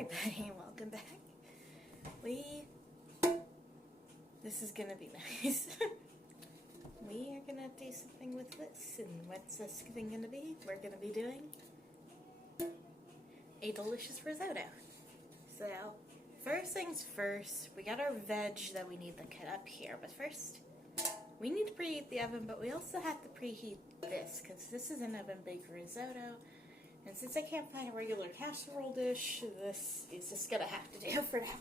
everybody, welcome back. This is gonna be nice. We are gonna do something with this, and what's this thing gonna be? We're gonna be doing a delicious risotto. So, first things first, we got our veg that we need to cut up here, but first, we need to preheat the oven, but we also have to preheat this, because this is an oven-baked risotto. And since I can't find a regular casserole dish, this is just gonna have to do for now.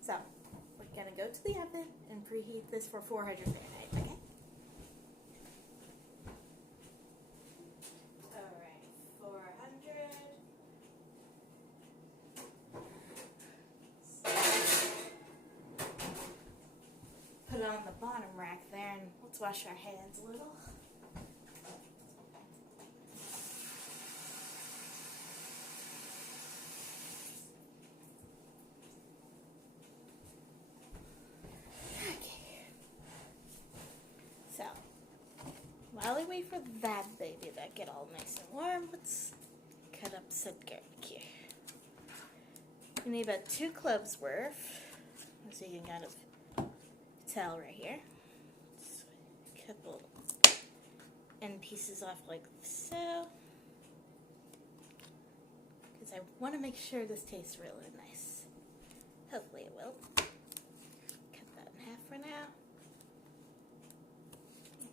So, we're gonna go to the oven and preheat this for 400 Fahrenheit, okay? Alright, 400. Put it on the bottom rack there, and let's wash our hands a little. While we wait for that baby to get all nice and warm, let's cut up some garlic here. We need about 2 cloves worth, as you can kind of tell right here. Let's cut the little end pieces off like so, because I want to make sure this tastes really nice. Hopefully it will. Cut that in half for now.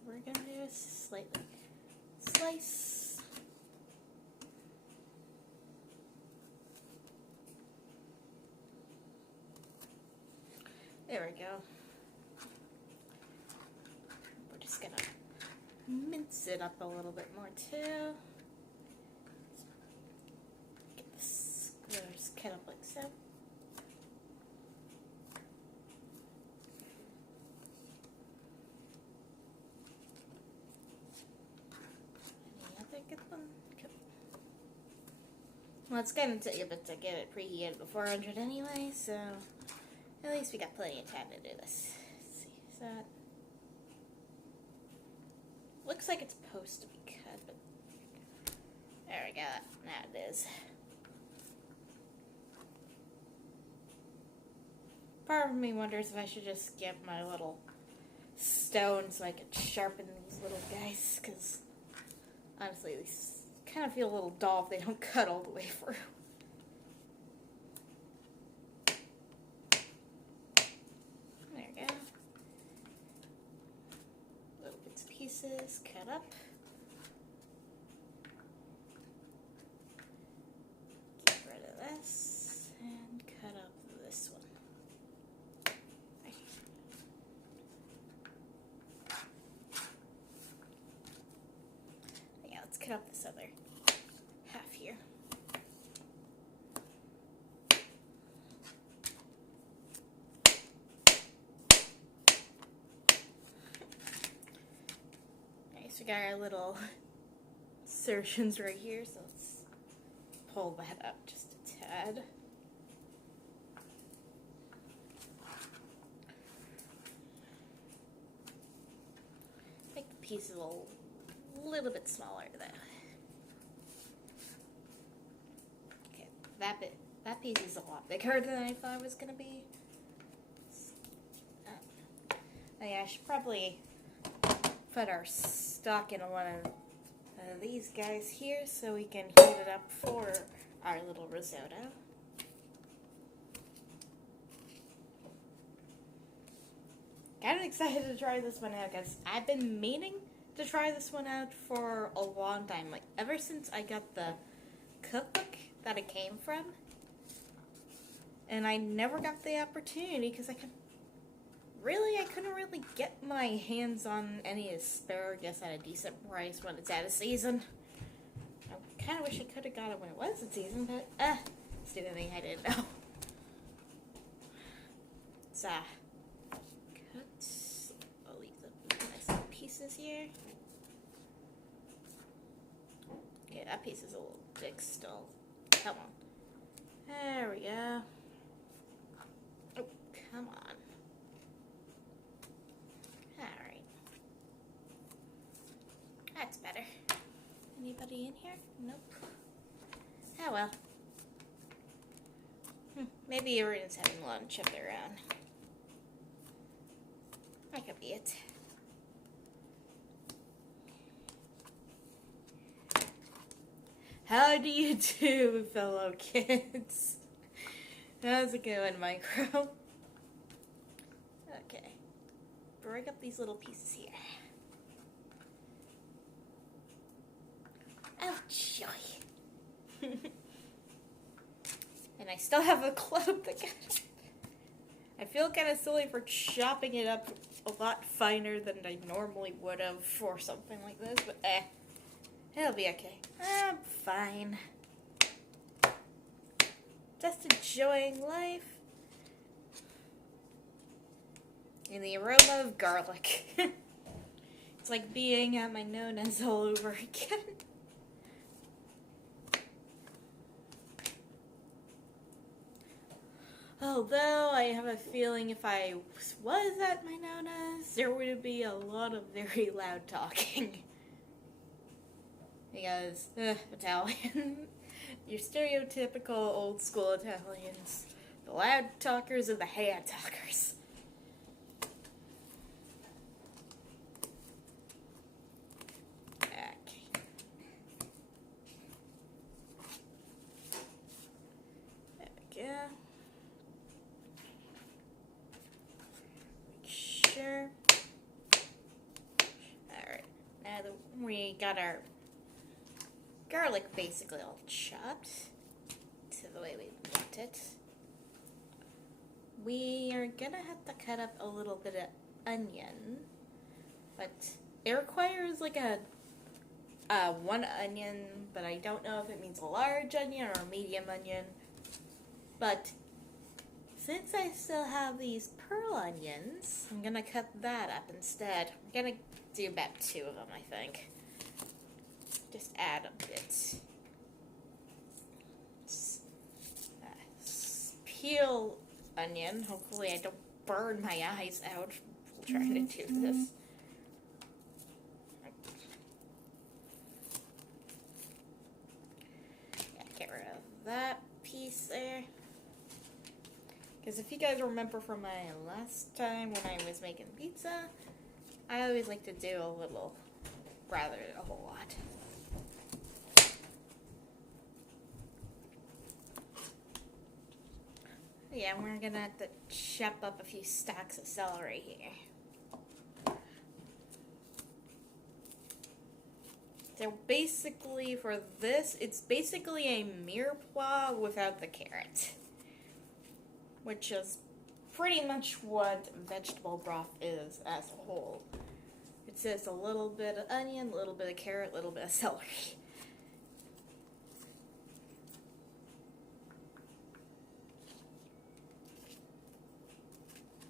We're going to do a slightly slice. There we go. We're just going to mince it up a little bit more too. Get the squares cut up like so. Well, it's going to take a bit to get it preheated to 400 anyway, so at least we got plenty of time to do this. Let's see, is that... Looks like it's supposed to be cut, but... There we go, now it is. Part of me wonders if I should just get my little stone so I could sharpen these little guys, because honestly, these kind of feel a little dull if they don't cut all the way through. There we go. Little bits of pieces cut up. Get rid of this and cut up this one. Yeah, let's cut up this other half here. Okay, so we got our little serrations right here, so let's pull that up just a tad. Make the pieces a little bit smaller though. That piece is a lot bigger than I thought it was going to be. Oh yeah, I should probably put our stock in one of these guys here so we can heat it up for our little risotto. Kind of excited to try this one out because I've been meaning to try this one out for a long time. Like, ever since I got the cookbook that it came from, and I never got the opportunity because I couldn't really get my hands on any asparagus at a decent price when it's out of season. I kind of wish I could have got it when it was in season, but stupid thing, I didn't know. So, cut all these up into nice little pieces here. Okay, that piece is a little big still. Come on. There we go. Oh, come on. Alright. That's better. Anybody in here? Nope. Oh well. Maybe everyone's having lunch if they're around. That could be it. How do you do, fellow kids? How's it going, Micro? Okay. Break up these little pieces here. Oh, joy. And I still have a club that I feel kind of silly for chopping it up a lot finer than I normally would have for something like this, but it'll be okay. I'm fine. Just enjoying life. And the aroma of garlic. It's like being at my nonas all over again. Although I have a feeling if I was at my nonas, there would be a lot of very loud talking. Because, Italian. Your stereotypical old school Italians. The loud talkers and the hand talkers. Okay. There we go. Sure. Alright. Now that we got our garlic basically all chopped to the way we want it, we are gonna have to cut up a little bit of onion, but it requires like a one onion, but I don't know if it means a large onion or a medium onion. But since I still have these pearl onions, I'm gonna cut that up instead. I'm gonna do about 2 of them, I think. Just add a bit. Peel onion. Hopefully I don't burn my eyes out while trying to do this. Yeah, get rid of that piece there. Because if you guys remember from my last time when I was making pizza, I always like to do a little rather than a whole lot. Yeah, we're gonna have to chop up a few stalks of celery here. So basically for this, it's basically a mirepoix without the carrot. Which is pretty much what vegetable broth is as a whole. It's just a little bit of onion, a little bit of carrot, a little bit of celery.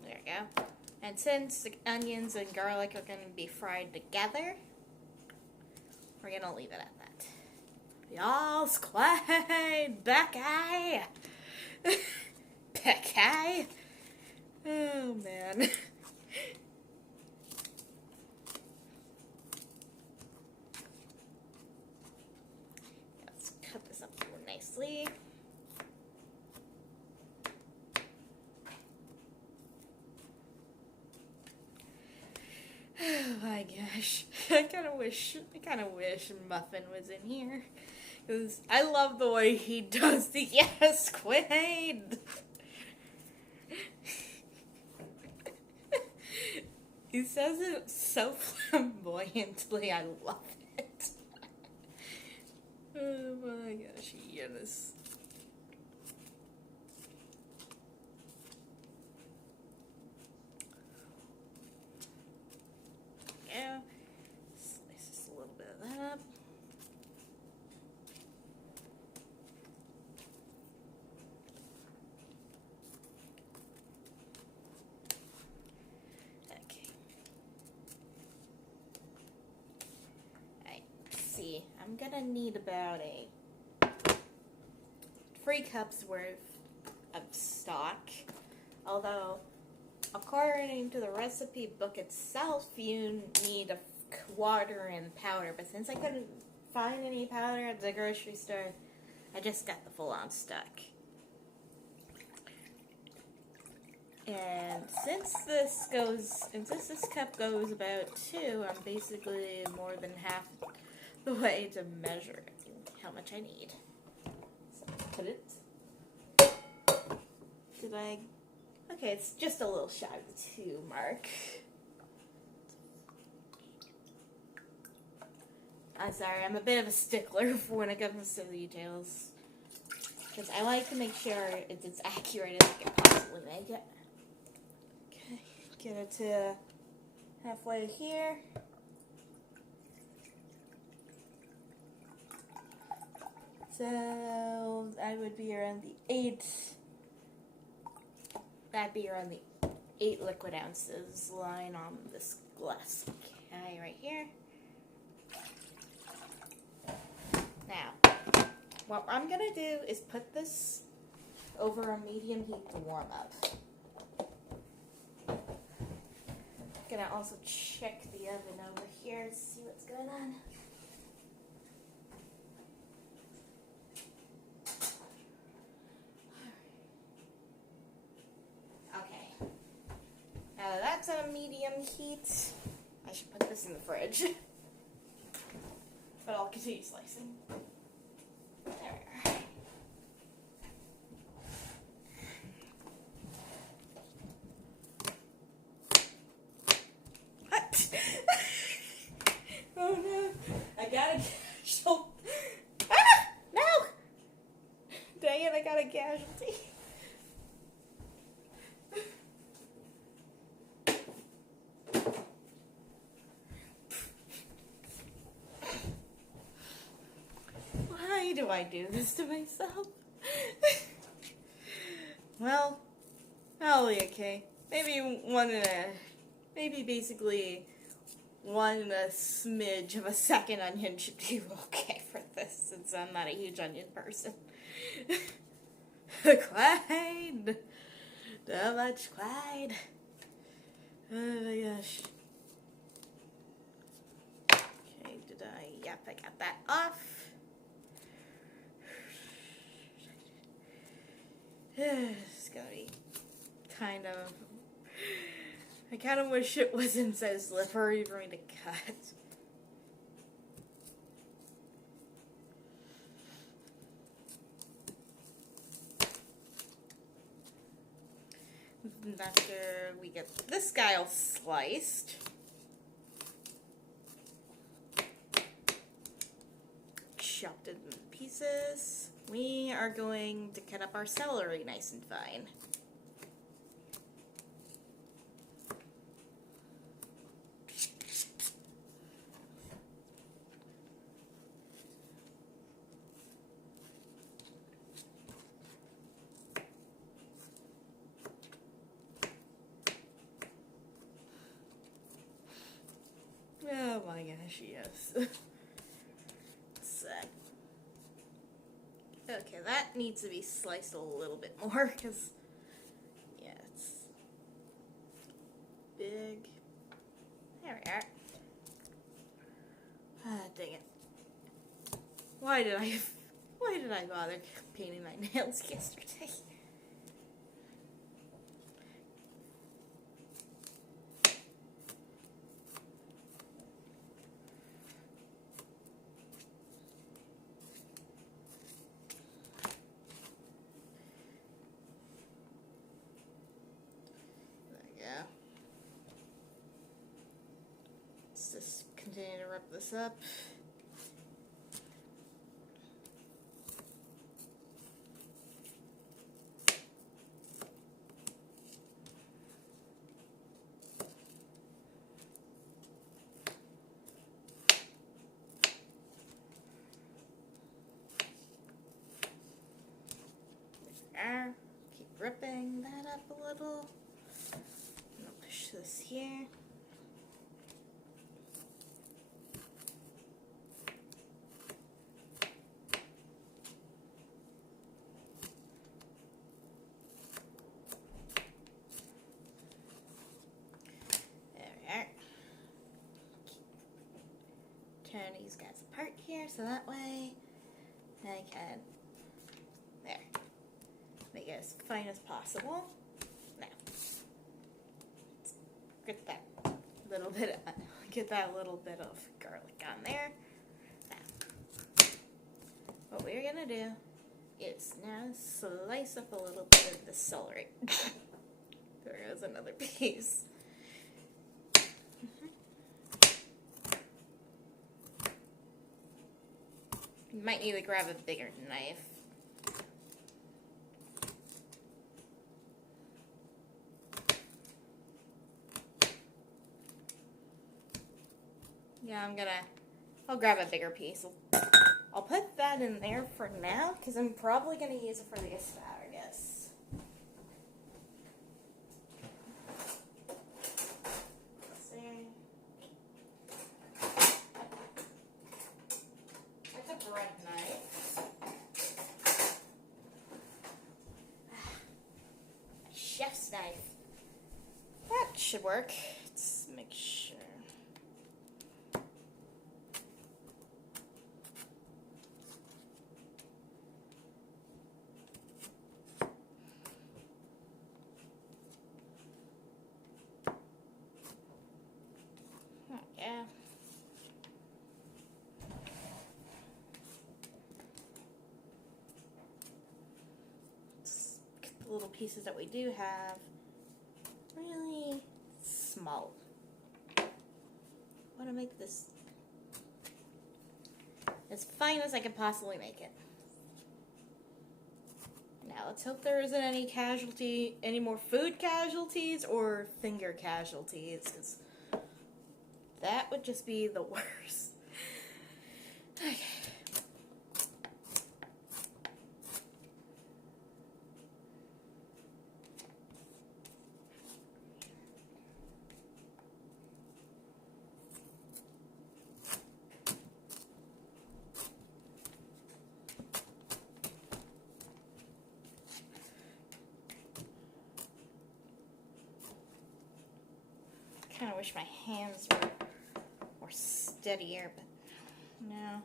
There we go. And since the onions and garlic are going to be fried together, we're going to leave it at that. Y'all's quiet, Becky! Becky? Oh, man. Let's cut this up more nicely. Oh my gosh. I kind of wish Muffin was in here. Because I love the way he does the yes, Quaid! He says it so flamboyantly, I love it. Oh my gosh, yes. Yeah, slice just a little bit of that up. I'm gonna need about 3 cups worth of stock. Although, according to the recipe book itself, you need a quarter in powder. But since I couldn't find any powder at the grocery store, I just got the full-on stock. And since this cup goes about 2, I'm basically more than half the way to measure how much I need. So put it. Okay, it's just a little shy of the 2 mark. I'm sorry, I'm a bit of a stickler for when it comes to details. Because I like to make sure it's as accurate as I can possibly make it. Okay, get it to halfway here. So I would be around the 8. That'd be around the 8 liquid ounces line on this glass. Okay, right here. Now, what I'm gonna do is put this over a medium heat to warm up. Gonna also check the oven over here to see what's going on. Okay. Now that that's at a medium heat, I should put this in the fridge. But I'll continue slicing. There we are. Oh no, I got a casualty. Ah! No! Dang it, I got a casualty. Why do I do this to myself? Well, I'll be okay. Maybe basically 1 smidge of a second onion should be okay for this, since I'm not a huge onion person. Clyde! So much Clyde. Oh my gosh. Okay, yep, I got that off. It's gonna be I kind of wish it wasn't so slippery for me to cut. After we get this guy all sliced, chopped it in pieces, we are going to cut up our celery nice and fine. Oh my gosh, yes. So, okay, that needs to be sliced a little bit more, because, yeah, it's big. There we are. Ah, dang it. Why did I bother painting my nails yesterday? Let's just continue to rip this up. There. Keep ripping that up a little. I'm gonna push this here. Turn these guys apart here so that way I can, there, make it as fine as possible. Now, Get that little bit of garlic on there. Now, what we're gonna do is now slice up a little bit of the celery. There goes another piece. You might need to grab a bigger knife. Yeah, I'll grab a bigger piece. I'll put that in there for now, because I'm probably going to use it for the asparagus. Let's see. That's a bread knife. A chef's knife. That should work. Let's make sure. Yeah. Let's get the little pieces that we do have really small. I want to make this as fine as I can possibly make it. Now let's hope there isn't any more food casualties or finger casualties, because that would just be the worst. Okay. I kind of wish my hands were more steadier, but no.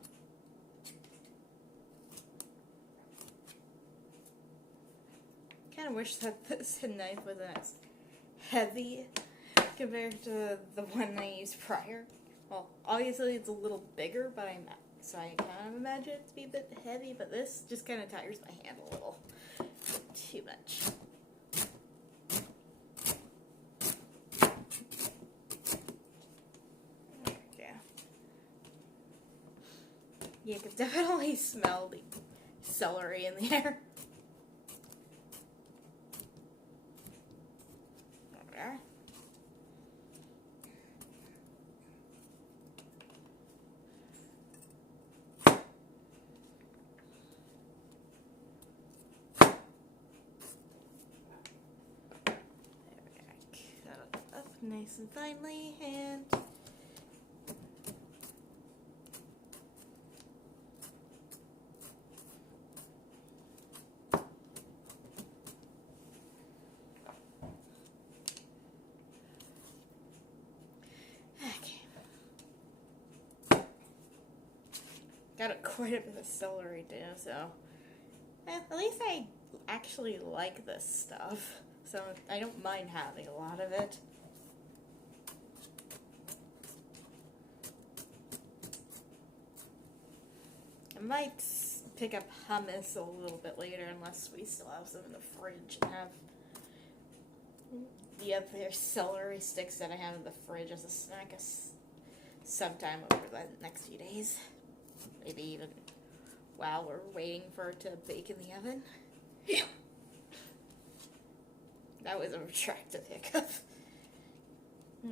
Kind of wish that this knife wasn't as heavy compared to the one I used prior. Well, obviously it's a little bigger, but so I kind of imagine it to be a bit heavy, but this just kind of tires my hand a little too much. You can definitely smell the celery in the air. There. Cut it up nice and finely, and got quite a bit of celery too, so at least I actually like this stuff, so I don't mind having a lot of it. I might pick up hummus a little bit later, unless we still have some in the fridge, and have the other celery sticks that I have in the fridge as a snack sometime over the next few days. Maybe even while we're waiting for it to bake in the oven. That was a retracted hiccup.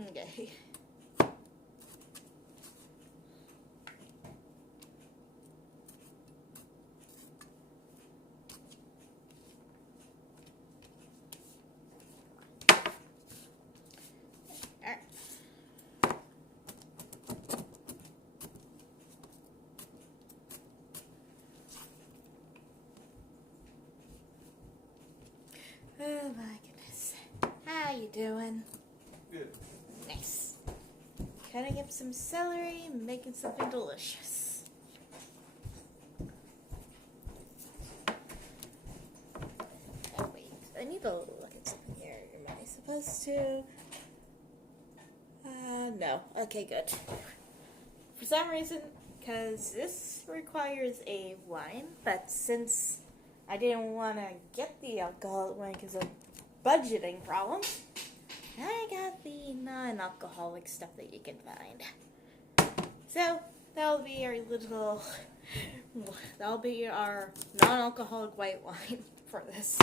Okay. Oh my goodness. How you doing? Good. Nice. Cutting up some celery and making something delicious. Oh wait, I need to look at something here. Am I supposed to No. Okay, good. For some reason, because this requires a wine, but since I didn't want to get the alcoholic wine because of budgeting problems, I got the non-alcoholic stuff that you can find. So, that'll be our non-alcoholic white wine for this.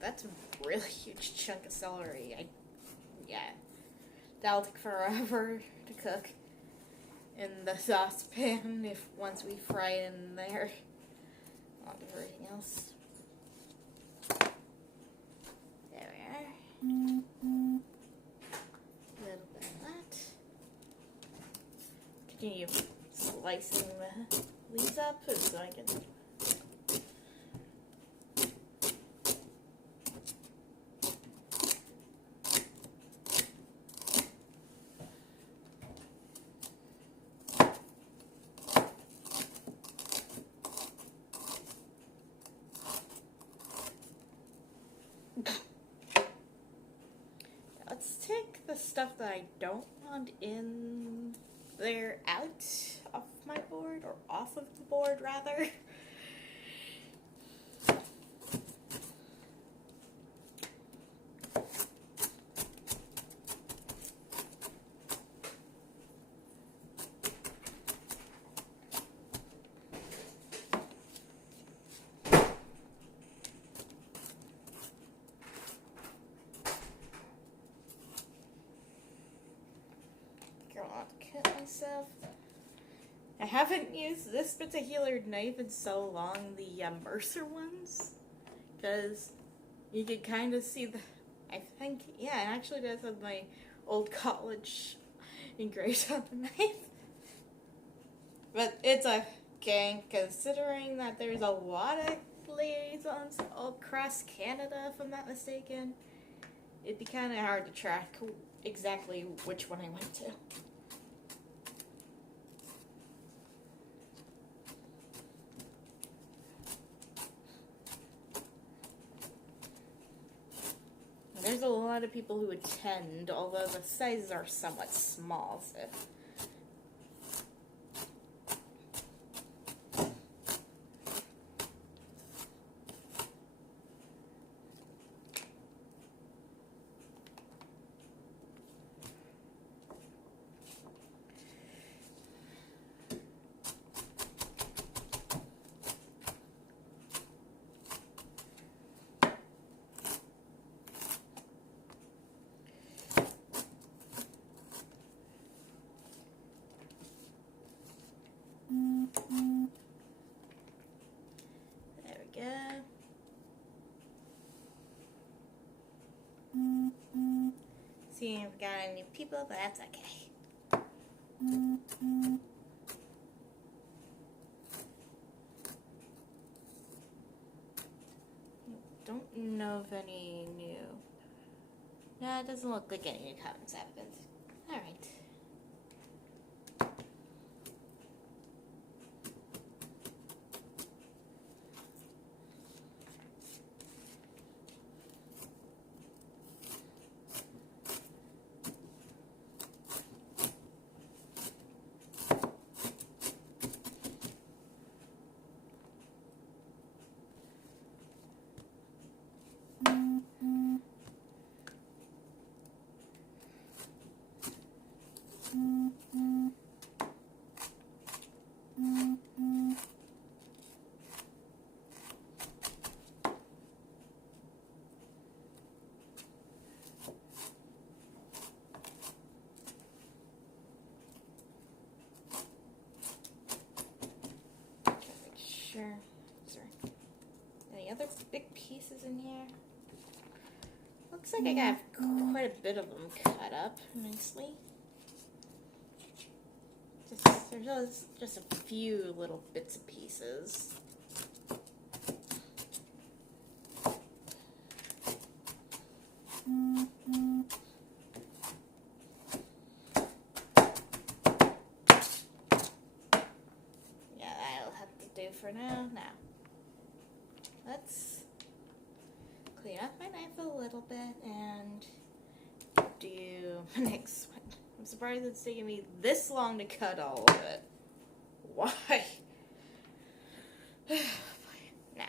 That's a really huge chunk of celery. That'll take forever to cook in the saucepan once we fry it in there. On to everything else. There we are. A little bit of that. Continue slicing the leaves up so I can. Let's take the stuff that I don't want in there out of my board, or off of the board rather. Cut myself. I haven't used this particular knife in so long, the Mercer ones, because you can kind of see I think, yeah, it actually does have my old college engraved on the knife. But it's okay, considering that there's a lot of liaisons all across Canada, if I'm not mistaken. It'd be kind of hard to track exactly which one I went to. There's a lot of people who attend, although the sizes are somewhat small, so. There we go. See if we got any people, but that's okay. Don't know if any new. No, it doesn't look like any new comments happened. Alright. pieces in here. Looks like I got quite a bit of them cut up nicely. There's just a few little bits and pieces. Yeah, that'll have to do for now. Now, let's clean up my knife a little bit and do my next one. I'm surprised it's taking me this long to cut all of it. Why? Now.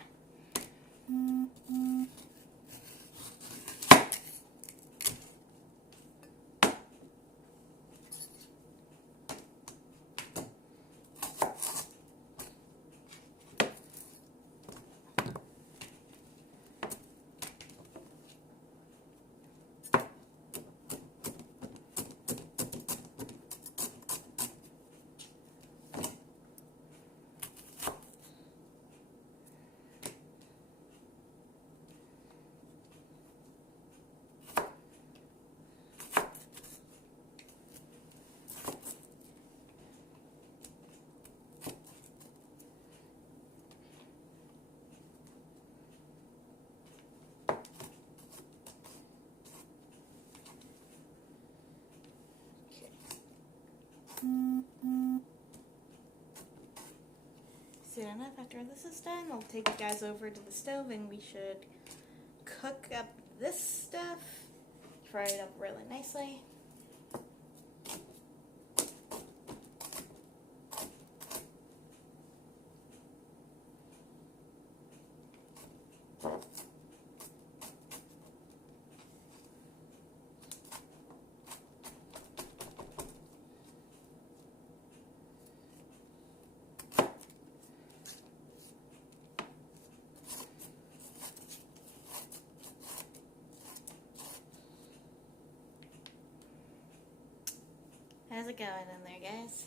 Soon enough, after this is done, I'll take you guys over to the stove and we should cook up this stuff, fry it up really nicely. How's it going in there, guys?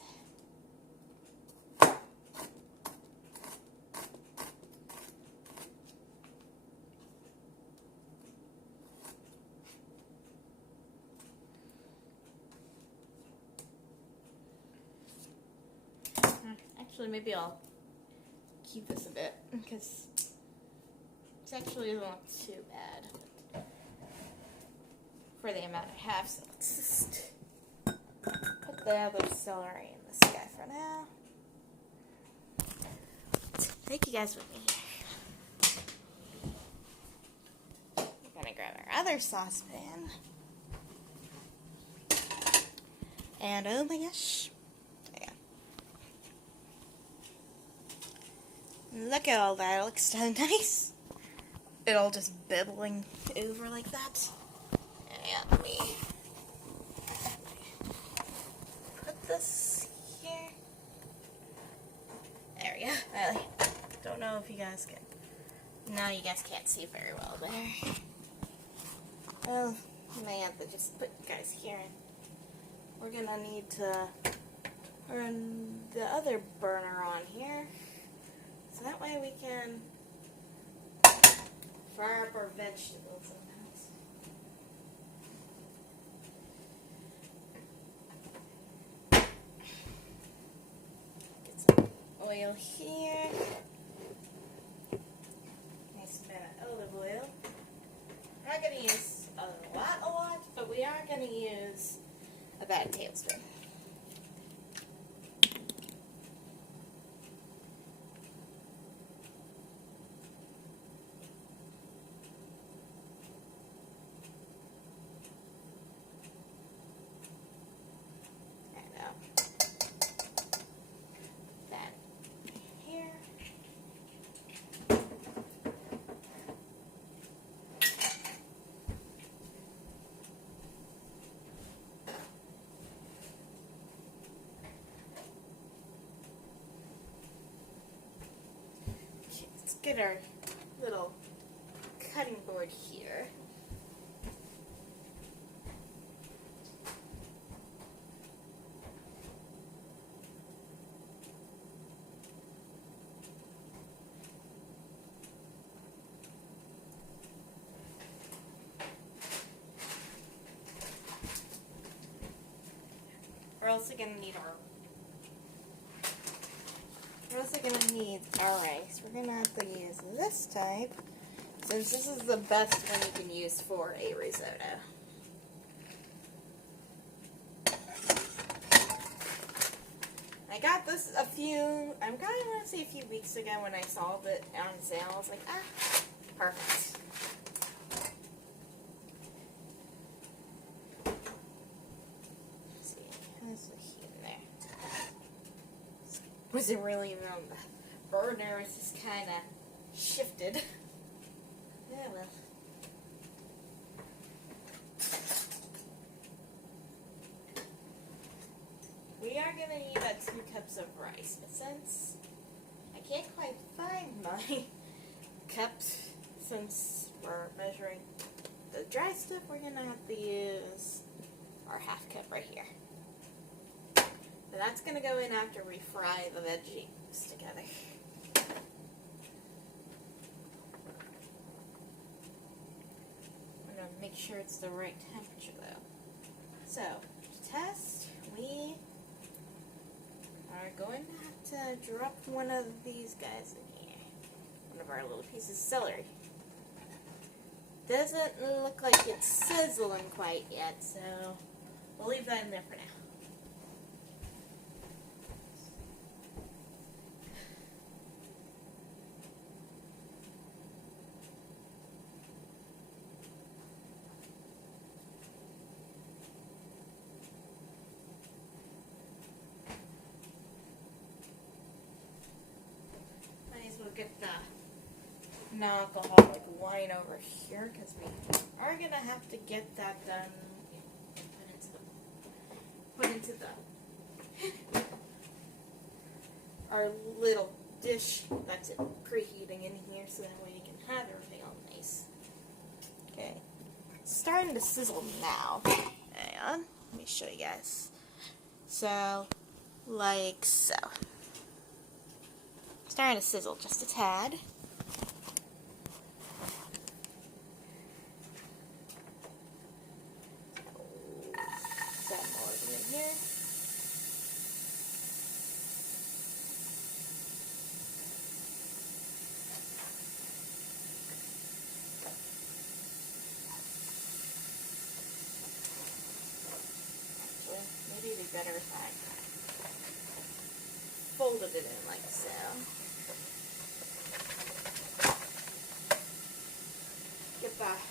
Actually, maybe I'll keep this a bit because it actually doesn't look too bad for the amount I have. So let's just put the other celery in this guy for now. Take you guys with me here. We're gonna grab our other saucepan. And oh my gosh. There you go. Look at all that. It looks so nice. It all just bubbling over like that. And let me put this here. There we go. I don't know if you guys can. No, you guys can't see very well there. Well, I may have to just put you guys here. We're gonna need to turn the other burner on here. So that way we can fry up our vegetables in that. Get some oil here. Nice amount of olive oil. We're not going to use a lot, but we are going to use about a tablespoon. Get our little cutting board here. We're also gonna need our rice. We're gonna have to use this type, since this is the best one you can use for a risotto. I got this I want to say a few weeks ago when I saw it on sale. I was like, perfect. Let's see, how's the heat in there? Wasn't really around the burner, it's just kind of shifted. Yeah, well. We are going to need about 2 cups of rice, but since I can't quite find my cups, since we're measuring the dry stuff, we're going to have to use our half cup right here. So that's going to go in after we fry the veggies together. I'm going to make sure it's the right temperature though. So, to test, we are going to have to drop one of these guys in here. One of our little pieces of celery. Doesn't look like it's sizzling quite yet, so we'll leave that in there for now. We'll get the non-alcoholic wine over here because we are gonna have to get that done. Put into the our little dish that's preheating in here, so that way you can have everything all nice. Okay, it's starting to sizzle now. Hang on, let me show you guys. So, like so. Starting to sizzle just a tad. Some more in here. Actually, maybe it'd be better if I folded it in like so. Get that.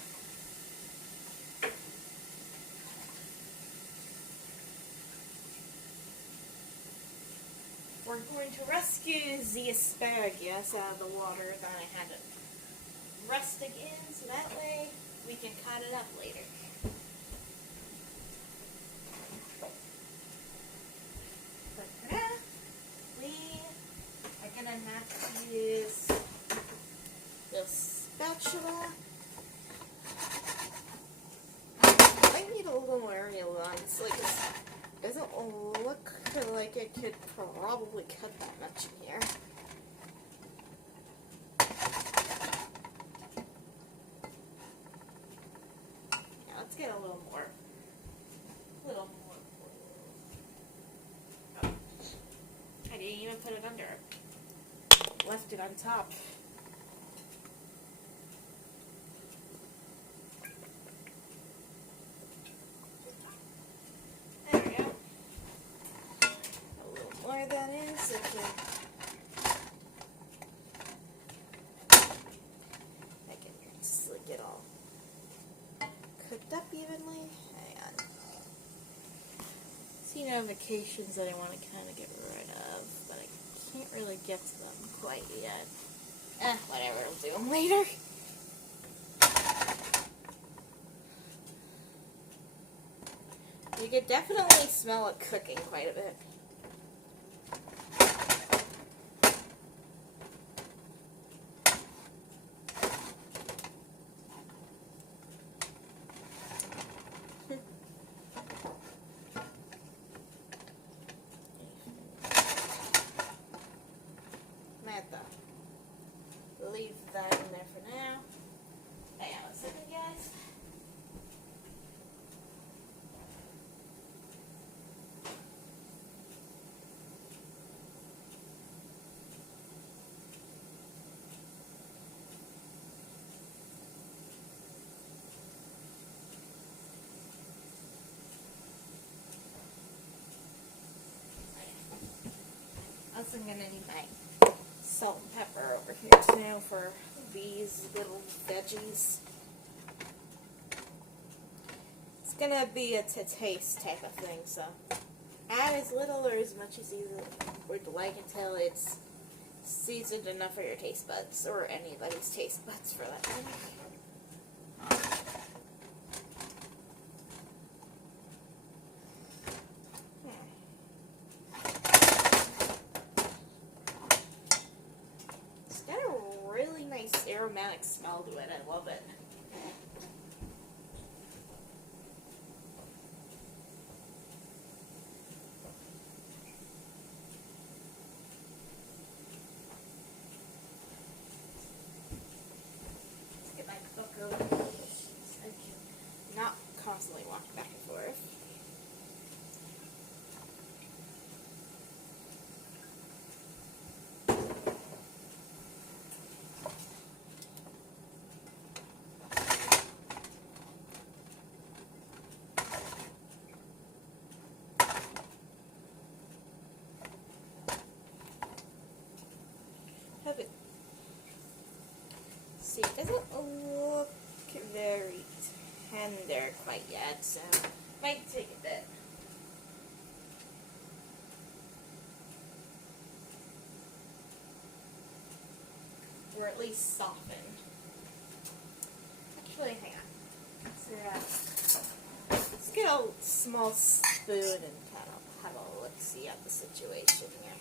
We're going to rescue the asparagus out of the water that I had it rusting in, so that way we can cut it up later. But for now, we are going to have to use this spatula. I need a little more area on this, like it doesn't look like it could probably cut that much in here. Yeah, let's get a little more. Oh. I didn't even put it under. Left it on top. There we go. A little more of that in so I can just like get all cooked up evenly. Hang on. See notifications that I want to kind of get rid of, but I can't really get to them quite yet. Whatever, I'll do them later. You could definitely smell it cooking quite a bit. Leave that in there for now. Hang on a second, guys. I'm gonna need my salt and pepper over here too for these little veggies. It's gonna be a to-taste type of thing, so add as little or as much as you would like until it's seasoned enough for your taste buds, or anybody's taste buds for that matter. It's got a really nice aromatic smell to it. I love it. Not constantly walking back and forth. Have it. See, it doesn't look very tender quite yet, so might take a bit. Or at least soften. Actually, hang on. So, let's get a small spoon and kind of have a look-see at the situation here.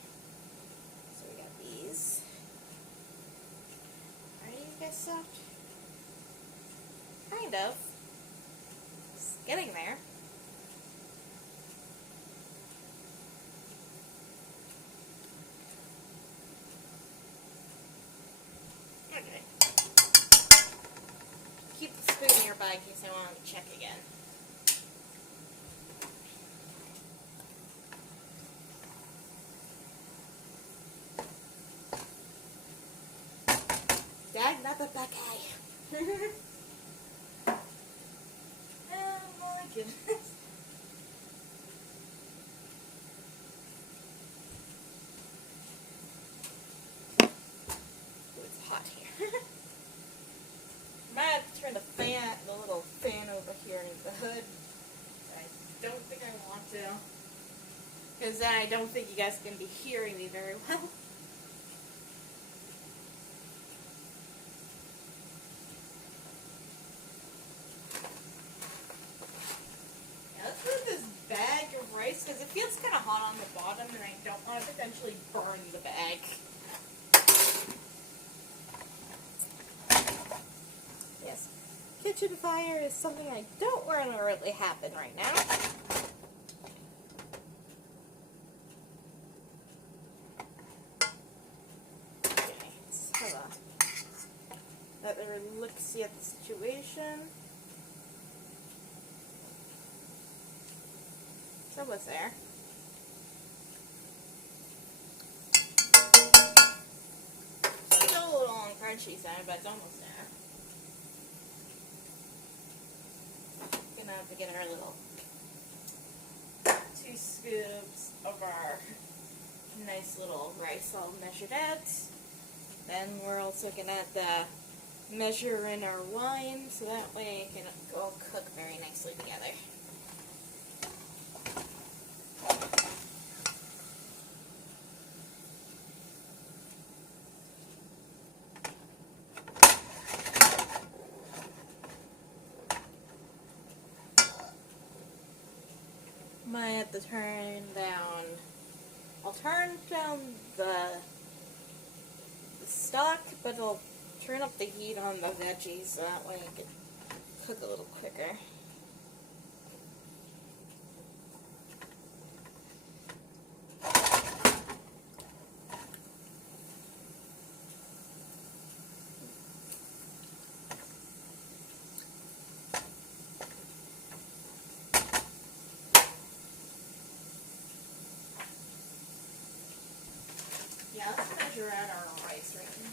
So we got these. Are you guys soft? Kind of. It's getting there. Okay. Keep the spoon nearby in case I want to check again. Dad, not the back eye. Oh my goodness. Ooh, it's hot here. Might have to turn the little fan over here in the hood. I don't think I want to. Because then I don't think you guys are going to be hearing me very well. Because it feels kind of hot on the bottom, and I don't want to potentially burn the bag. Yes, kitchen fire is something I don't want to really happen right now. Okay, let's have another look-see at the situation. What's there? Still a little on the crunchy side, but it's almost there. Gonna have to get our little 2 scoops of our nice little rice all measured out. Then we're also gonna have to measure in our wine so that way it can all cook very nicely together. Might have to turn down. I'll turn down the stock, but I'll turn up the heat on the veggies so that way it can cook a little quicker. Yeah, let's measure out our rice right now.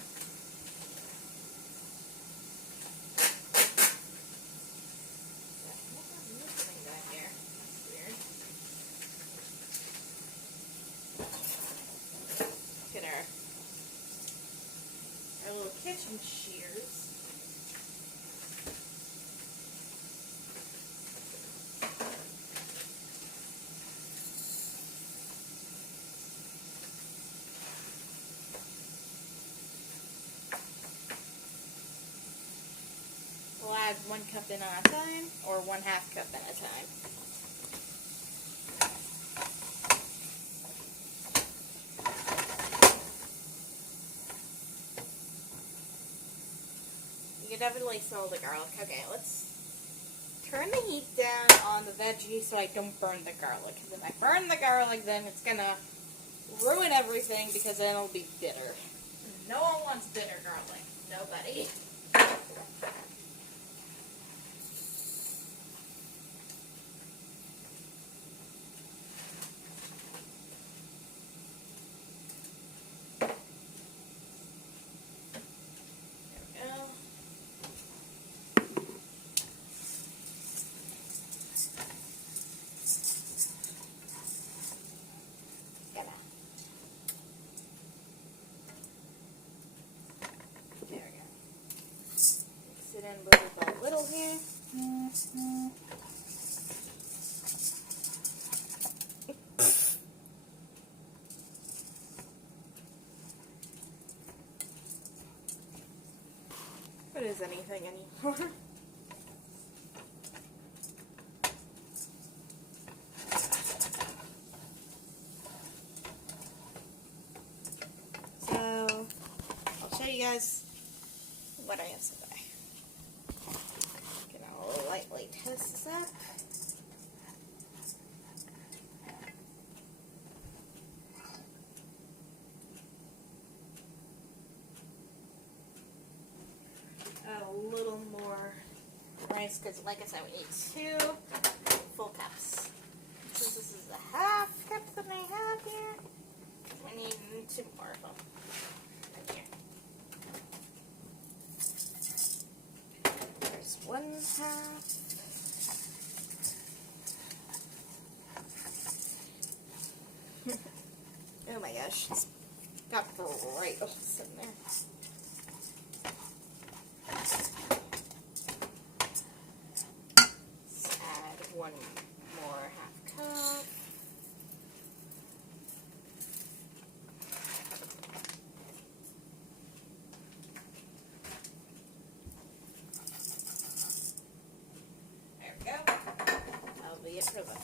get some shears. We'll add 1 cup in at a time, or 1/2 cup at a time. You can definitely smell the garlic. Okay, let's turn the heat down on the veggie so I don't burn the garlic. Because if I burn the garlic, then it's gonna ruin everything because then it'll be bitter. No one wants bitter garlic. Nobody. A little here. What is anything anymore? So, I'll show you guys what I have today. Gonna lightly toast this up. Add a little more rice because, like I said, we need 2 full cups. Since this is a 1/2 cup that I have here, we need 2 more of them. There's 1/2. Oh my gosh, it's got bright holes in there. Let's add 1 more 1/2 cup. There we go. That'll be it for the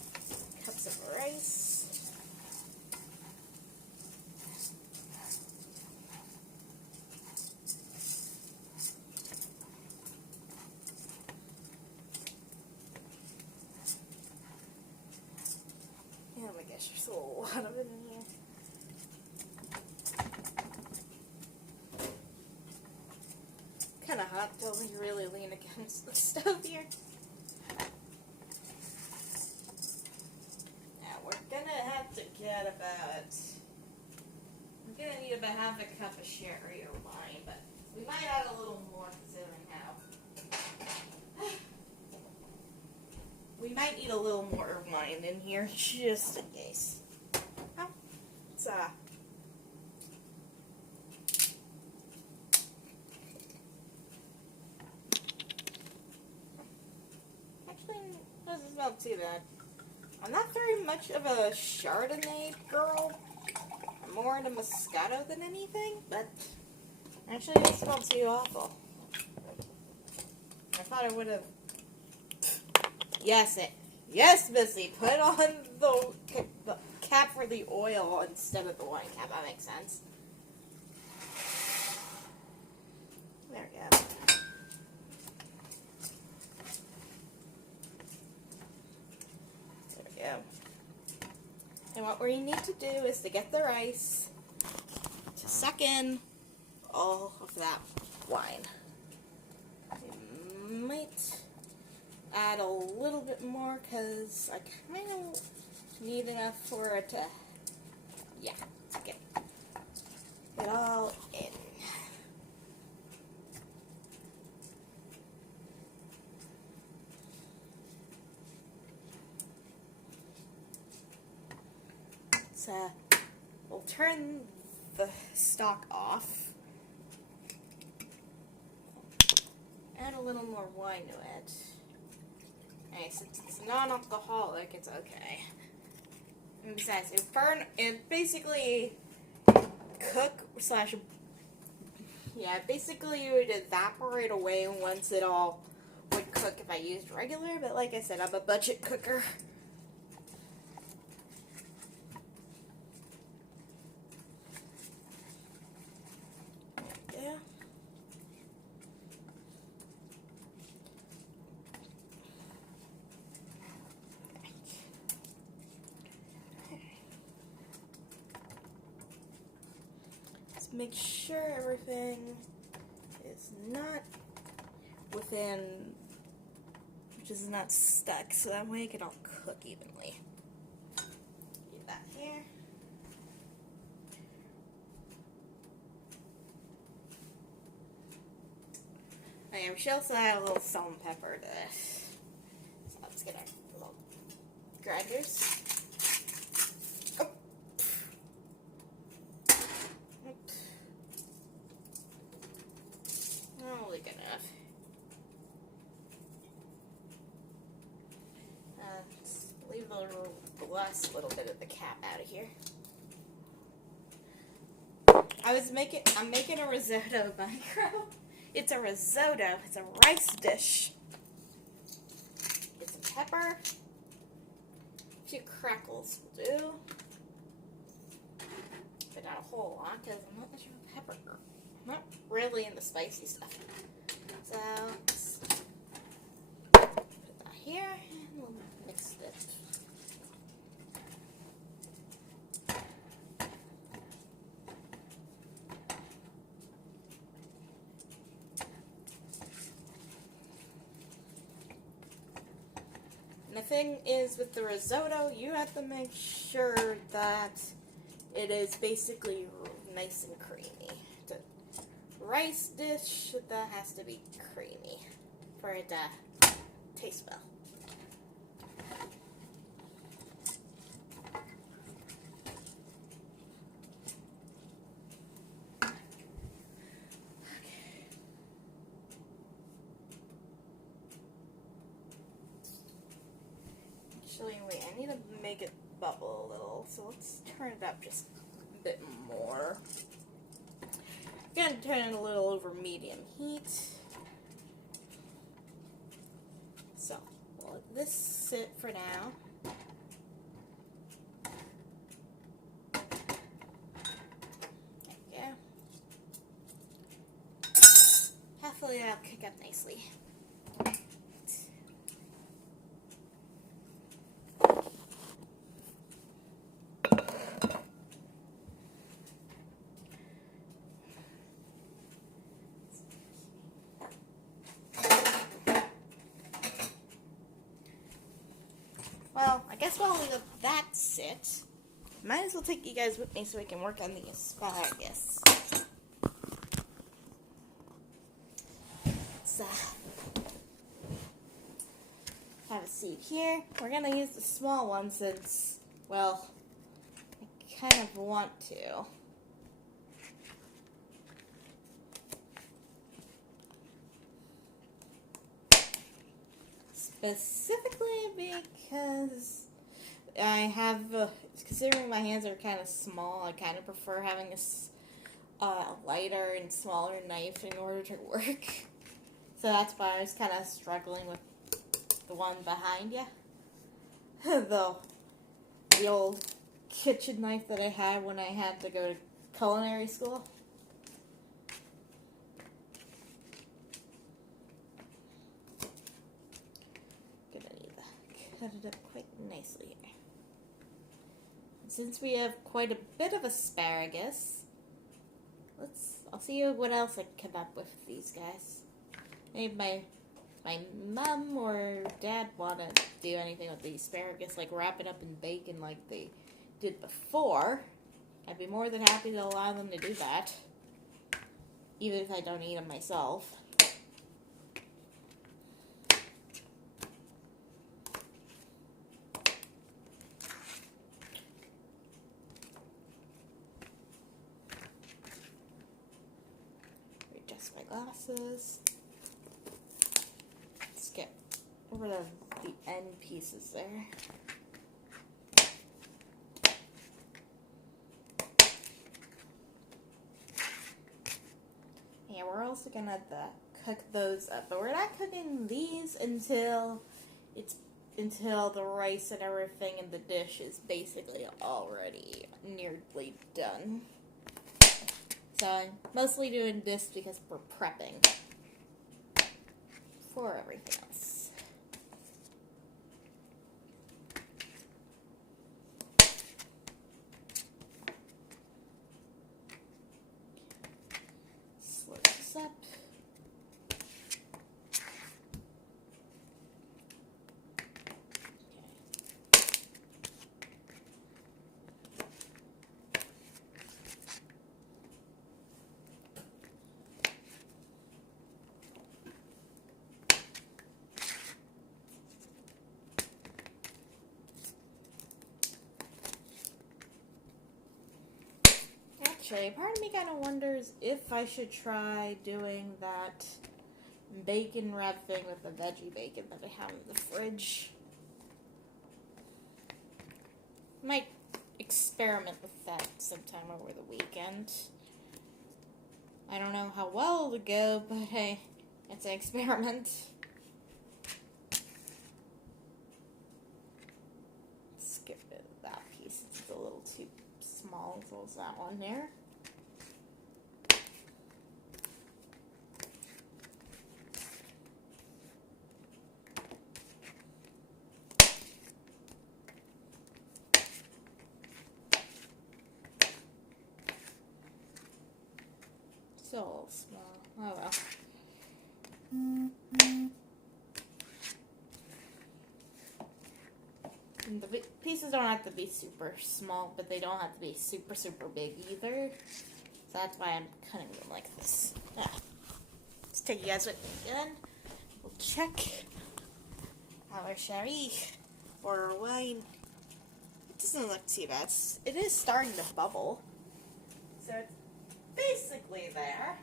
cups of rice. Oh my gosh, there's a lot of it in here. Kind of hot, don't really lean against the stove here. Now we're gonna have to get about, I'm gonna need about 1/2 cup of sherry or wine, but we might add a little more considering how. We might need a little more wine in here, just in case. Oh, it's actually doesn't smell too bad. I'm not very much of a Chardonnay girl. I'm more into Moscato than anything, but actually it doesn't smell too awful. I thought I would have. Yes, Missy, put on the cap for the oil instead of the wine cap. That makes sense. There we go. There we go. And what we need to do is to get the rice to suck in all of that wine. We might add a little bit more because I kind of need enough for it to, yeah, get it all in. So we'll turn the stock off. Add a little more wine to it. Hey, since it's non-alcoholic, it's okay. And besides, it basically basically it would evaporate away once it all would cook if I used regular, but like I said, I'm a budget cooker. Yeah. Make sure everything is not within, which is not stuck, so that way it can all cook evenly. Get that here. Okay, we should also add a little salt and pepper to this. So let's get our little grinders. Good enough. Let's leave the last little bit of the cap out of here. I'm making a risotto micro. It's a risotto. It's a rice dish. Get some pepper. A few crackles will do. But not a whole lot because I'm not much of a pepper girl. I'm not really into spicy stuff. So, let's put that here, and we'll mix it. And the thing is, with the risotto, you have to make sure that it is basically nice and creamy. Rice dish that has to be creamy for it to taste well. Actually, wait, I need to make it bubble a little, so let's turn it up just a bit more. I'm going to turn it a little over medium heat. So, we'll let this sit for now. There we go. Hopefully that'll kick up nicely. Well, I guess while we let that sit, might as well take you guys with me so we can work on the asparagus. So, have a seed here. We're going to use the small one since, well, I kind of want to. Specifically because I have, considering my hands are kind of small, I kind of prefer having a lighter and smaller knife in order to work. So that's why I was kind of struggling with the one behind you. The old kitchen knife that I had when I had to go to culinary school. Cut it up quite nicely here. Since we have quite a bit of asparagus, I'll see what else I can come up with these guys. Maybe my mom or dad want to do anything with the asparagus, like wrap it up in bacon like they did before. I'd be more than happy to allow them to do that, even if I don't eat them myself. My glasses. rid of the end pieces there. Yeah, we're also gonna cook those up, but we're not cooking these until the rice and everything in the dish is basically already nearly done. So I'm mostly doing this because we're prepping for everything else. Slow this up. Actually, part of me kind of wonders if I should try doing that bacon wrap thing with the veggie bacon that I have in the fridge. Might experiment with that sometime over the weekend. I don't know how well it'll go, but hey, it's an experiment. Let's get rid of that piece. It's a little too small, so it's that one there. Still a little small. Oh well. And the pieces don't have to be super small, but they don't have to be super, super big either. So that's why I'm cutting them like this. Yeah. Let's take you guys with me again. We'll check our sherry or our wine. It doesn't look too bad. It is starting to bubble. So it's basically there.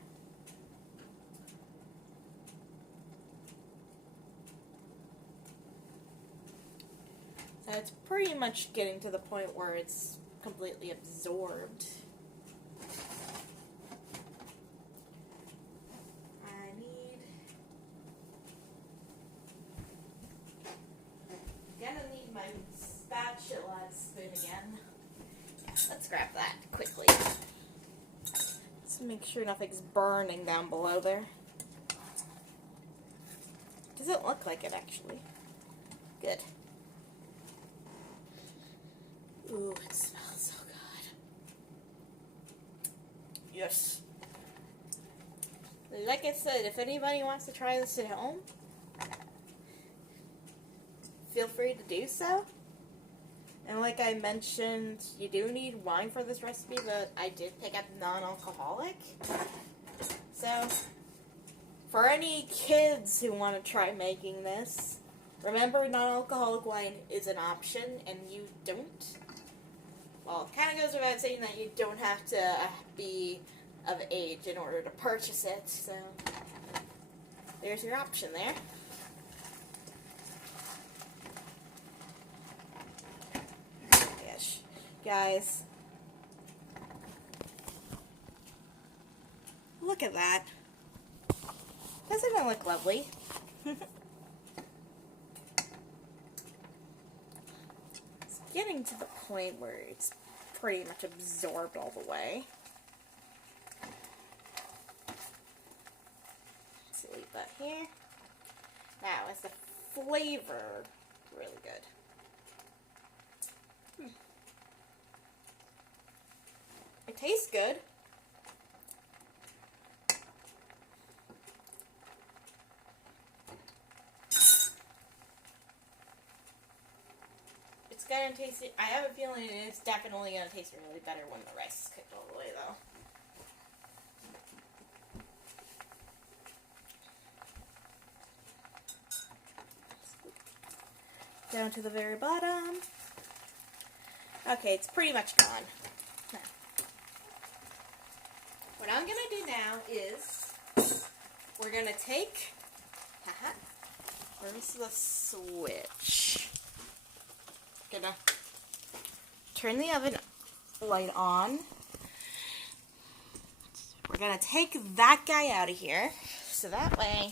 So it's pretty much getting to the point where it's completely absorbed. Gonna need my spatula and spoon again. Yeah, let's grab that quickly. Let's make sure nothing's burning down below there. Doesn't look like it, actually. Good. Ooh, it smells so good. Yes. Like I said, if anybody wants to try this at home, feel free to do so. And like I mentioned, you do need wine for this recipe, but I did pick up non-alcoholic. So, for any kids who want to try making this, remember non-alcoholic wine is an option, and you don't. Well, it kind of goes without saying that you don't have to be of age in order to purchase it, so there's your option there. Gosh, guys, look at that. Doesn't it look lovely? It's getting to the point where it's pretty much absorbed all the way. Let's leave that here. Now, is the flavor really good? It tastes good. It's gonna taste it. I have a feeling it's definitely gonna taste really better when the rice is cooked all the way, though. Down to the very bottom. Okay, it's pretty much gone. Now, what I'm gonna do now is we're gonna take Where's the switch? Gonna turn the oven light on. We're gonna take that guy out of here. So that way,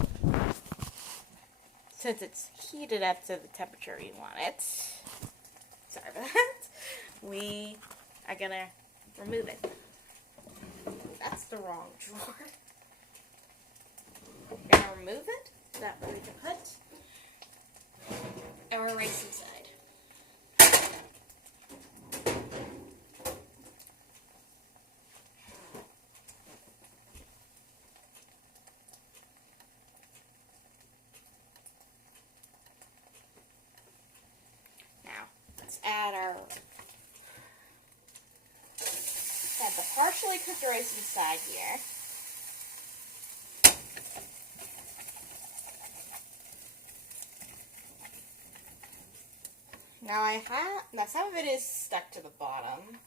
since it's heated up to the temperature you want it, sorry about that, we are gonna remove it. That's the wrong drawer. We're gonna remove it. That way we can put our rice inside. Add the partially cooked rice inside here. Now some of it is stuck to the bottom.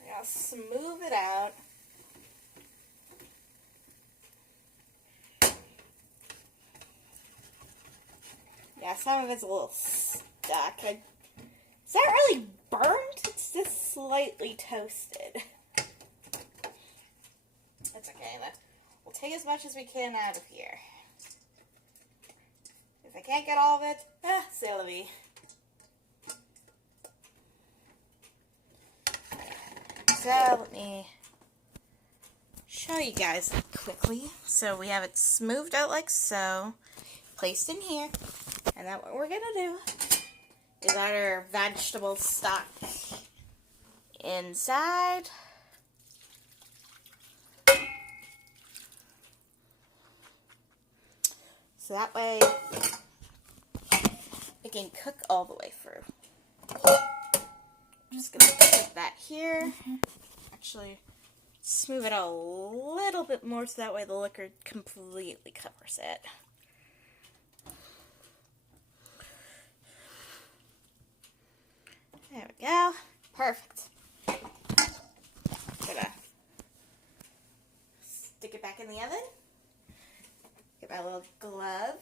I'm gonna smooth it out. Yeah, some of it's a little stuck. It's not really burnt, it's just slightly toasted. That's okay, we'll take as much as we can out of here. If I can't get all of it, c'est la vie. So, let me show you guys quickly. So we have it smoothed out like so, placed in here, and then what we're gonna do is add our vegetable stock inside. So that way it can cook all the way through. I'm just going to put that here. Actually, smooth it out a little bit more so that way the liquor completely covers it. There we go. Perfect. Gonna stick it back in the oven. Get my little glove.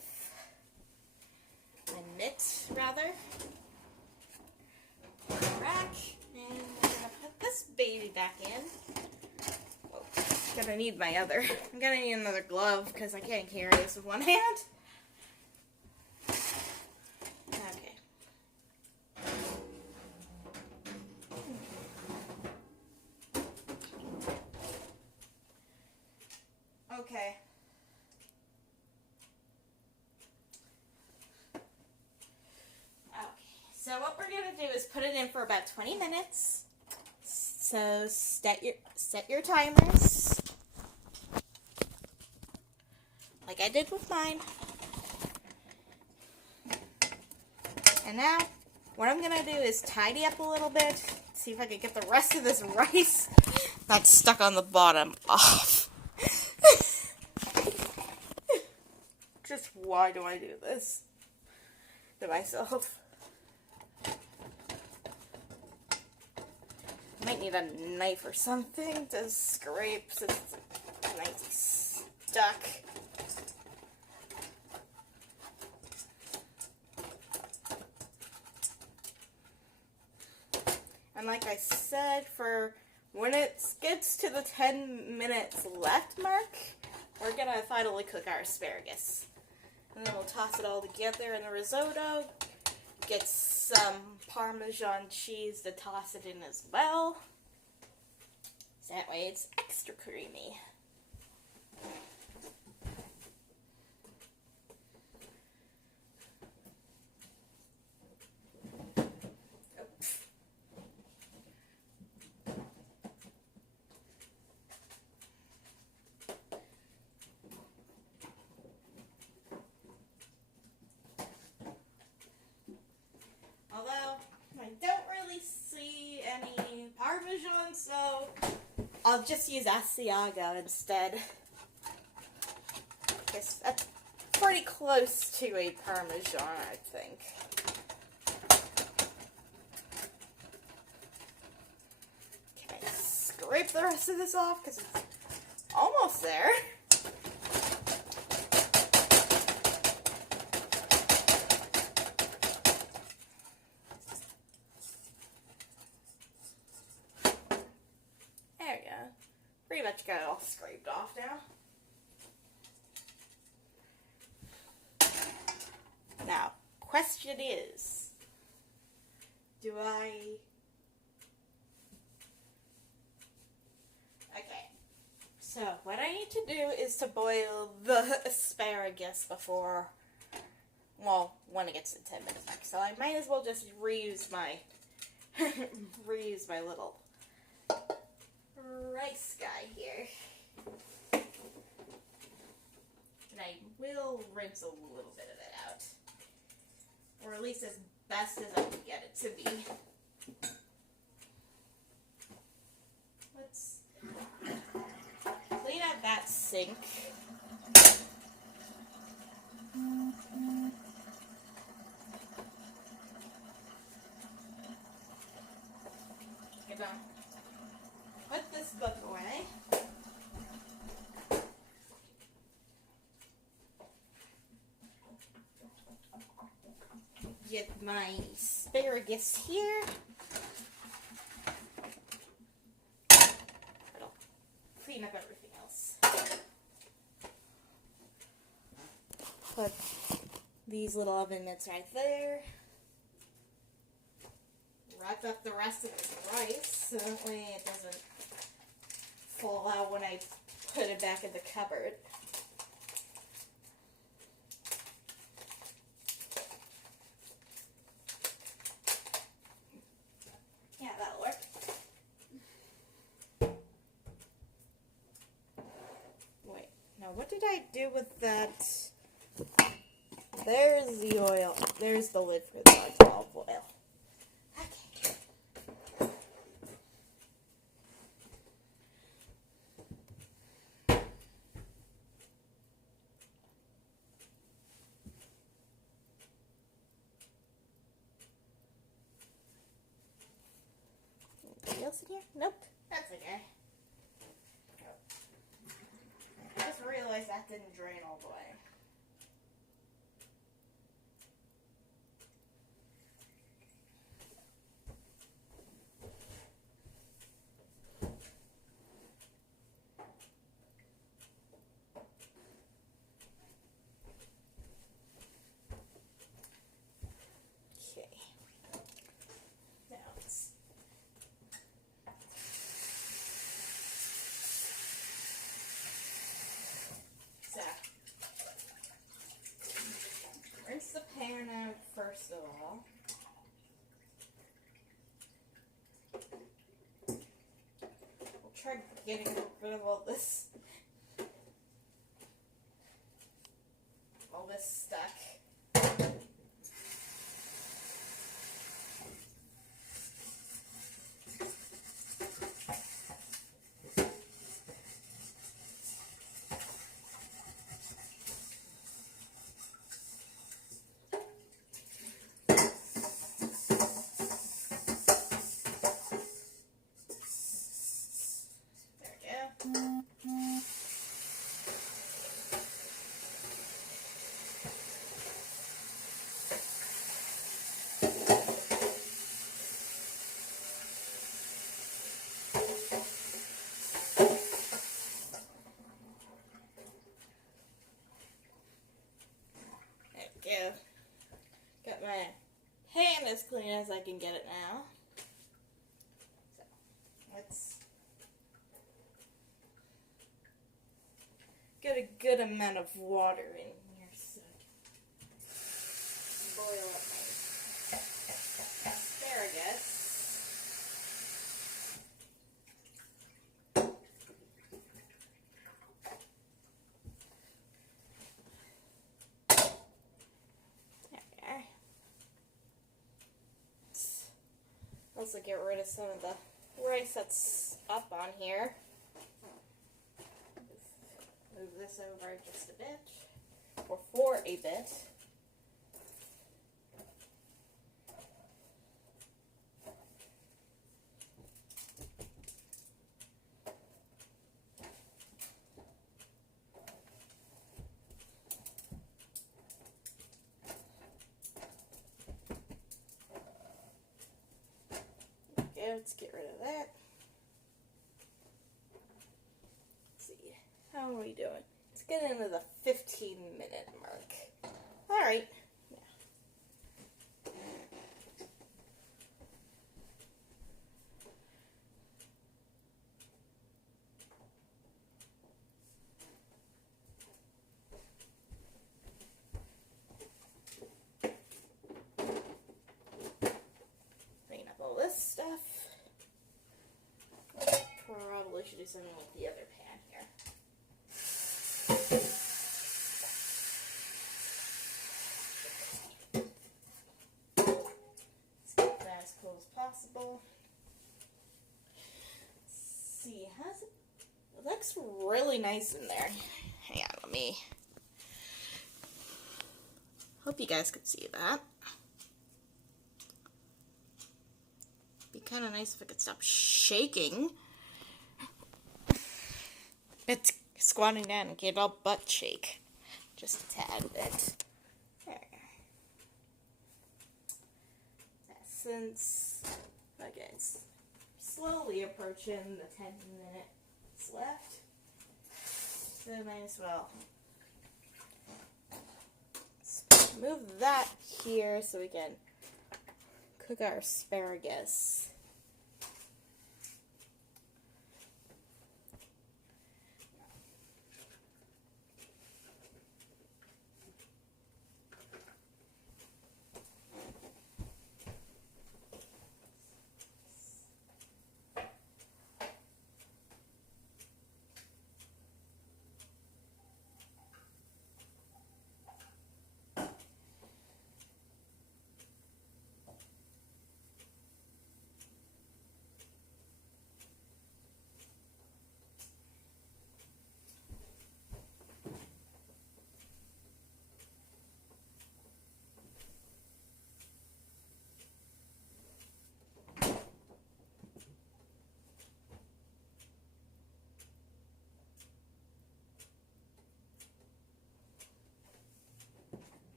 My mitt, rather. Rack. And we're gonna put this baby back in. Whoa. Gonna need my other. I'm gonna need another glove because I can't carry this with one hand. Okay. So what we're gonna do is put it in for about 20 minutes. So set your timers, like I did with mine. And now, what I'm gonna do is tidy up a little bit, see if I can get the rest of this rice that's stuck on the bottom off. Just why do I do this to myself? I might need a knife or something to scrape since it's nice stuck. And like I said, for when it gets to the 10 minutes left mark, we're gonna finally cook our asparagus. And then we'll toss it all together in the risotto. Get some Parmesan cheese to toss it in as well. So that way it's extra creamy. Although, I don't really see any Parmesan, so I'll just use Asiago instead. Guess that's pretty close to a Parmesan, I think. Can I scrape the rest of this off? Because it's almost there. pretty much got it all scraped off now. Now, question is, Okay, so what I need to do is to boil the asparagus before, well, when it gets to 10 minutes back. So I might as well just reuse my, reuse my little rice guy here. And I will rinse a little bit of it out. Or at least as best as I can get it to be. Let's clean out that sink. Okay, put this book away. Get my asparagus here. It'll clean up everything else. Put these little oven mitts right there. Wrap up the rest of this rice so that way it doesn't fall out when I put it back in the cupboard. Yeah, that'll work. Wait, now what did I do with that? There's the oil. There's the lid for the olive oil. Okay. Anything else in here? Nope. That's okay. I just realized that didn't drain all the way. Rinse the pan out first of all. We'll try getting rid of all this stuck. Go. Got my pan as clean as I can get it now. So, let's get a good amount of water in here so I can boil up my asparagus. Also get rid of some of the rice that's up on here. Move this over just a bit, or for a bit. Let's get rid of that. How are we doing? It's getting into the 15-minute mark. Alright. Yeah. Bring up all this stuff. Probably should do something with the other pan here. Let's get that as cool as possible. Let's see, it looks really nice in there. Hang on, let me. Hope you guys could see that. Be kind of nice if it could stop shaking. It's squatting down and get all butt shake. Just a tad bit. There. Since, okay, it's slowly approaching the 10 minutes left, so might as well move that here so we can cook our asparagus.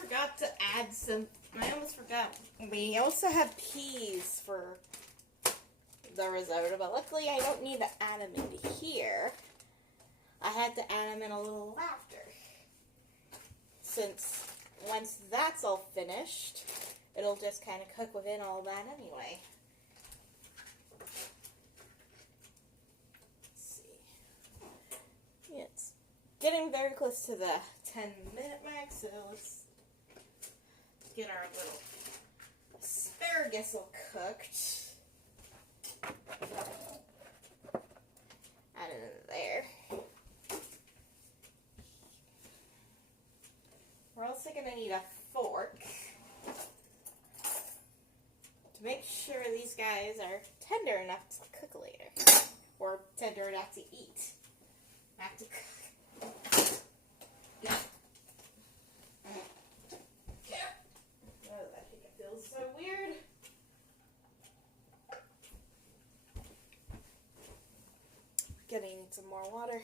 Forgot to add some. I almost forgot. We also have peas for the risotto, but luckily I don't need to add them into here. I had to add them in a little after. Since once that's all finished, it'll just kind of cook within all that anyway. Let's see. Yeah, it's getting very close to the 10-minute mark, so let's get our little asparagus all cooked. Add it in there. We're also going to need a fork to make sure these guys are tender enough to cook later. Or tender enough to eat. Not to cook. Yeah. So weird. Gonna need some more water.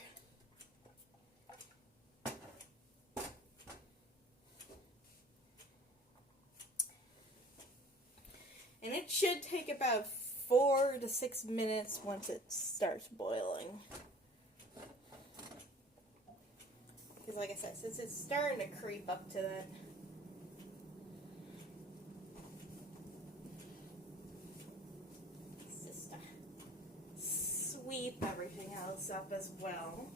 And it should take about 4 to 6 minutes once it starts boiling. Because like I said, since it's starting to creep up to that, sweep everything else up as well.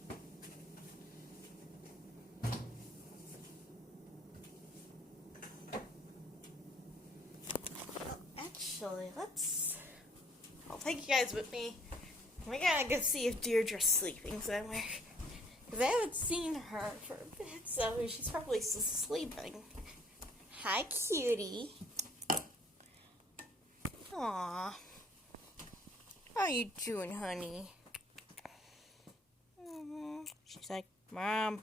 Well, actually, I'll take you guys with me. We gotta go see if Deirdre's sleeping somewhere. Because I haven't seen her for a bit, so she's probably still sleeping. Hi, cutie. Aww. How you doing, honey? She's like, Mom,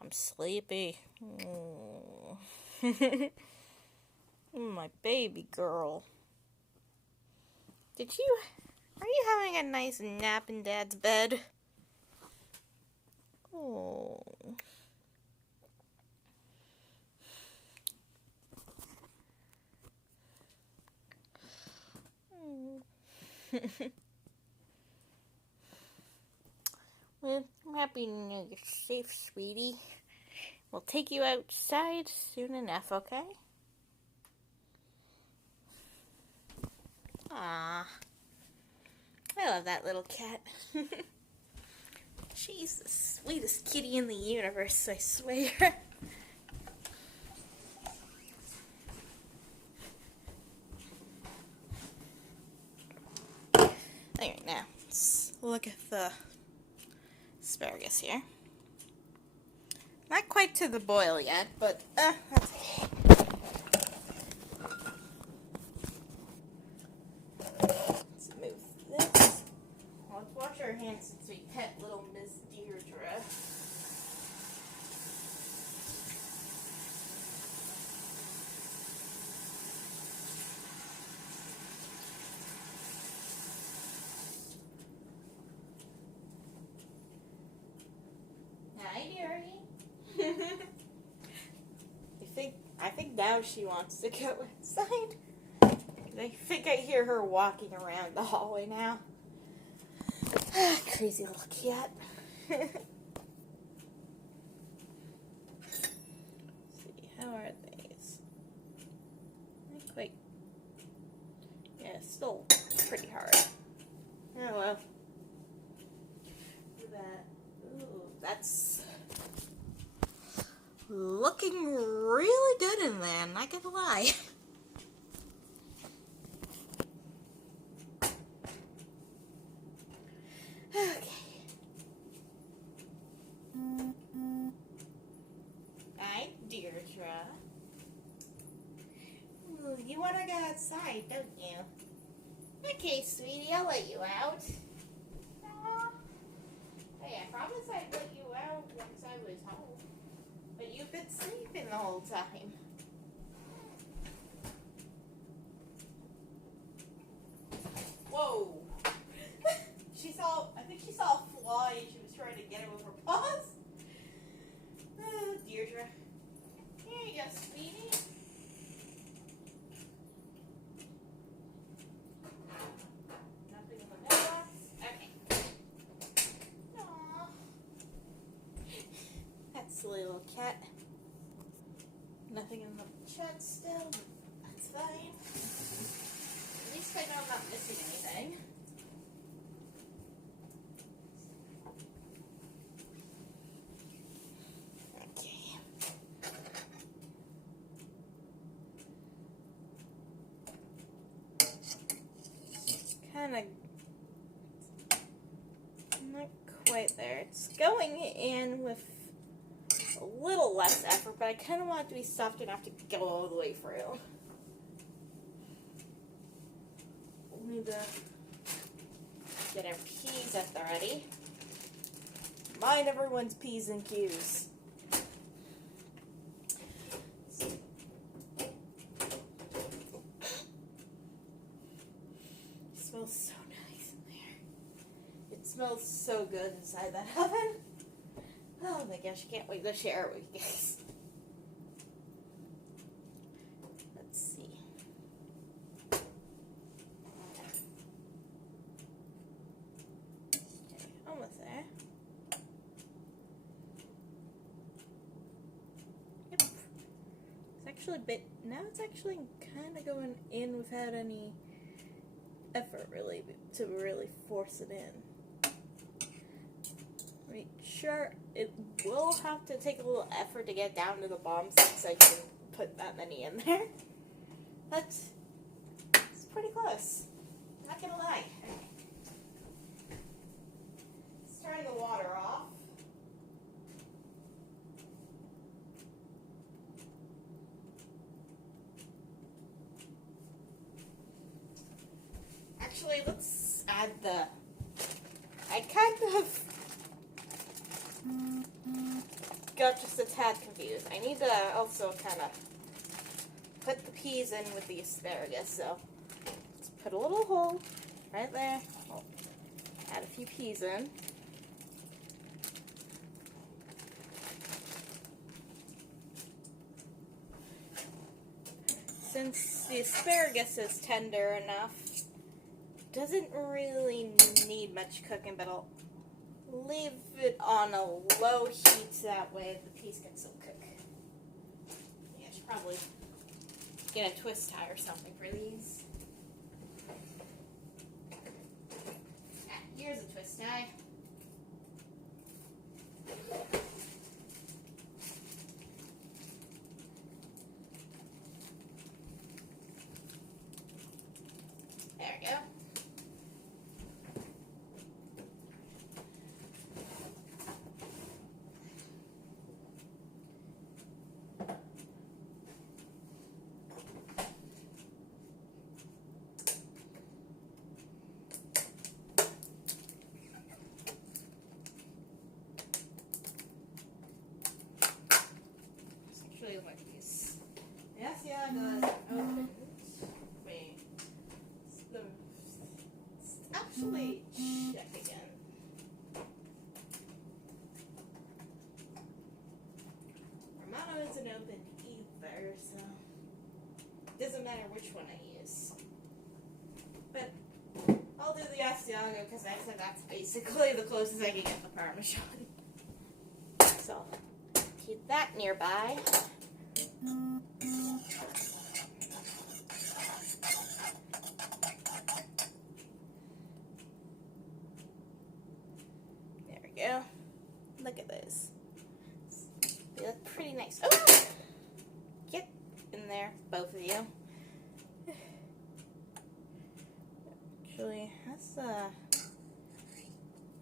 I'm sleepy. My baby girl. Are you having a nice nap in Dad's bed? Oh. Well, I'm happy to know you're safe, sweetie. We'll take you outside soon enough, okay? Ah, I love that little cat. She's the sweetest kitty in the universe, I swear. Anyway, now, let's look at the asparagus here. Not quite to the boil yet, but that's okay. Let's move this. Well, let's wash our hands since we pet little Miss Deirdre. Hi, dearie. I think now she wants to go inside. I think I hear her walking around the hallway now. Crazy little cat. Let's see, how are these? Not quite. Yeah, still pretty hard. Oh well. Look at that. Ooh, that's looking really good in there, not gonna lie. Okay. Hi, Deirdre. Ooh, you want to go outside, don't you? Okay, sweetie, I'll let you out. Aww. Hey, I promised I'd let you out once I was home. But you've been sleeping the whole time. Whoa. I think she saw a fly and she was trying to get it with her paws. Oh, Deirdre. Here you go, sweetie. Nothing in the mailbox. Okay. Aww. That's a silly little cat. Nothing in the chat still, but that's fine. At least I know I'm not missing anything. Kind of not quite there. It's going in with a little less effort, but I kind of want it to be soft enough to go all the way through. We need to get our peas at the ready. Mind everyone's P's and Q's. It smells so nice in there. It smells so good inside that oven. Oh my gosh, I can't wait to share it with you guys. Let's see. Okay, almost there. Yep. It's actually a bit, now it's actually kind of going in without any effort really to really force it in. Make sure it will have to take a little effort to get down to the bottom since I can put that many in there. But it's pretty close. Not gonna lie. Let's turn the water off. Actually, let's add I kind of got just a tad confused. I need to also kind of put the peas in with the asparagus, so let's put a little hole right there. I'll add a few peas in. Since the asparagus is tender enough doesn't really need much cooking, but I'll leave it on a low heat so that way the peas can still cook. Yeah, I should probably get a twist tie or something for these. Here's a twist tie. There we go. Yes, yeah, good. Open. Wait. Actually, check again. Romano isn't open either, so it doesn't matter which one I use. But I'll do the Asiago because I said that's basically the closest I can get to Parmesan. So keep that nearby. There we go. Look at those. They look pretty nice. Oh! Get in there, both of you. Actually, that's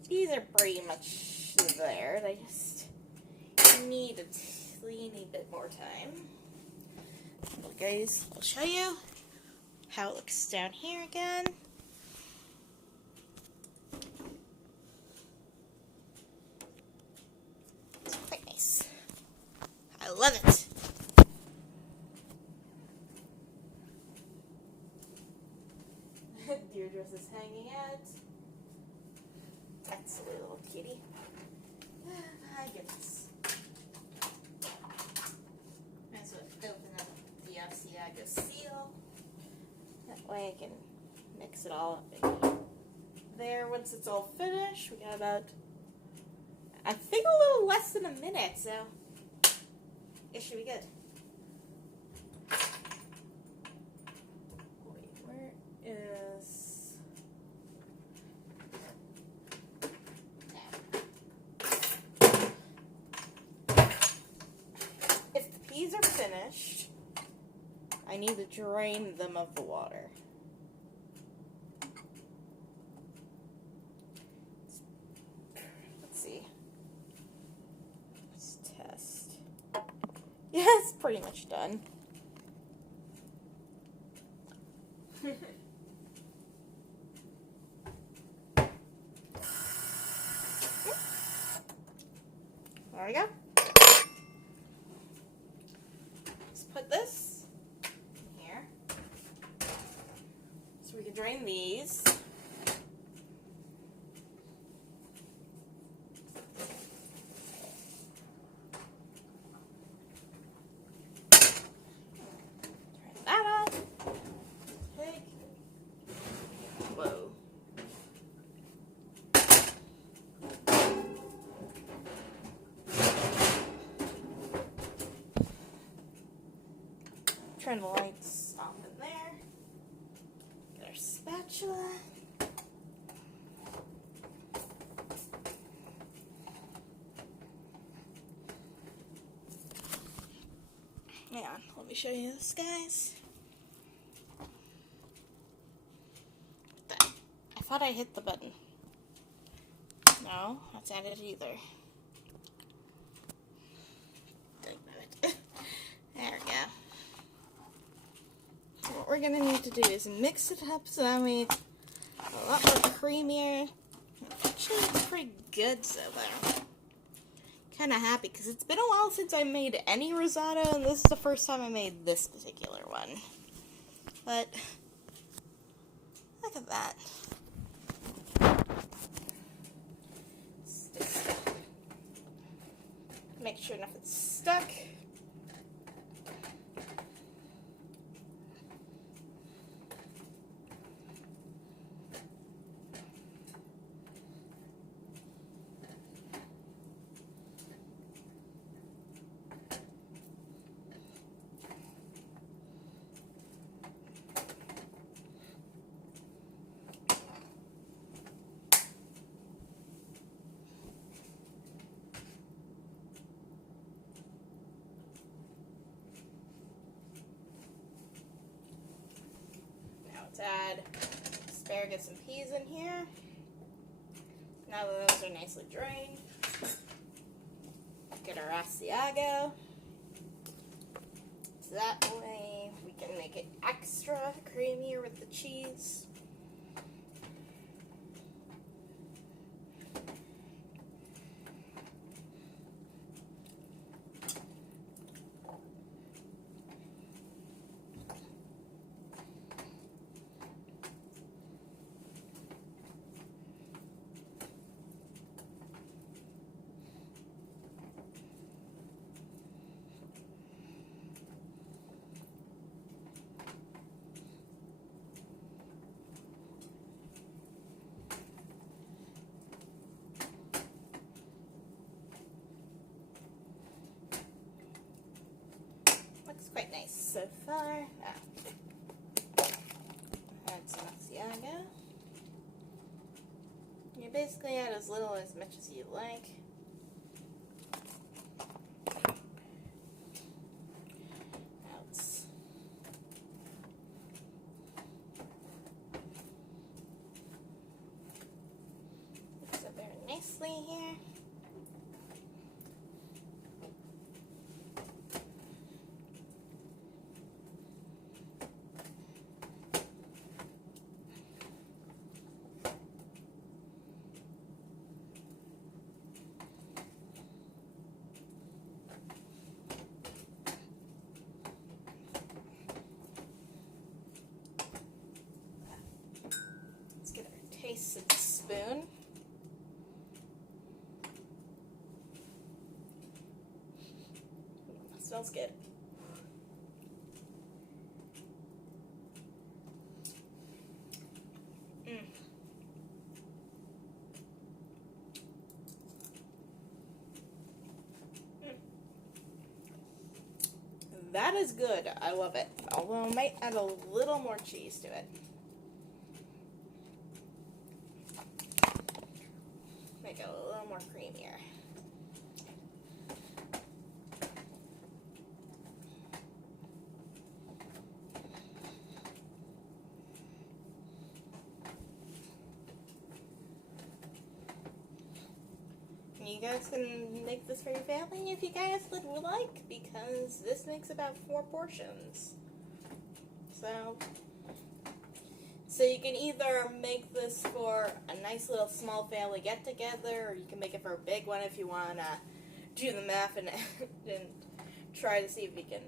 these are pretty much there. They just need a teeny bit more time. Well, guys, I'll show you how it looks down here again. It's quite nice. I love it. Deirdre's is hanging out. That's a little kitty. My goodness. Might as well open up the Asiago seal. That way I can mix it all up in there. Once it's all finished, we got about, I think, a little less than a minute, so it should be good. Wait, where is... If the peas are finished, I need to drain them of the water. Let's see. Let's test. Yeah, it's pretty much done. There we go. Let's put this in here so we can drain these. Turn that on. Take. Whoa. Turn the lights off in there. Get our spatula. Hang on, let me show you this, guys. I thought I hit the button. No, that's not it either. There we go. What we're gonna need to do is mix it up so that we get a lot more creamier. Actually, it's pretty good so far. Kind of happy because it's been a while since I made any risotto, and this is the first time I made this particular one. But look at that. Make sure nothing's stuck. Let's add asparagus and peas in here. Now that those are nicely drained, get our Asiago. So that way we can make it extra creamier with the cheese. Looks quite nice so far. Add some Asiago. You basically add as little as much as you like. Mix it very nicely here. Taste of the spoon. That smells good. That is good. I love it. Although I might add a little more cheese to it. Make it a little more creamier. You guys can make this for your family if you guys would like, because this makes about 4 portions. So you can either make this for a nice little small family get-together, or you can make it for a big one if you want to do the math and try to see if you can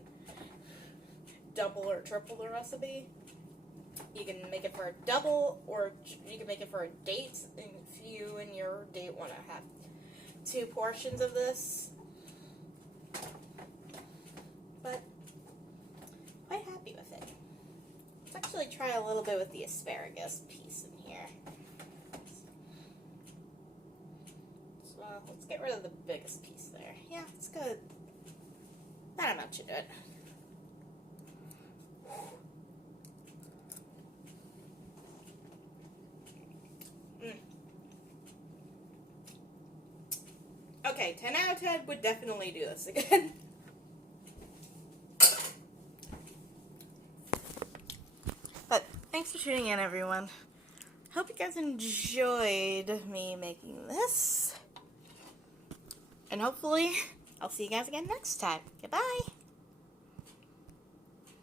double or triple the recipe. You can make it for a double, or you can make it for a date if you and your date want to have 2 portions of this. But quite happy with it. Let's actually try a little bit with the asparagus piece in here. So let's get rid of the biggest piece there. Yeah, it's good. That amount should do it. Okay, 10 out of 10 would definitely do this again. But thanks for tuning in, everyone. Hope you guys enjoyed me making this. And hopefully, I'll see you guys again next time. Goodbye.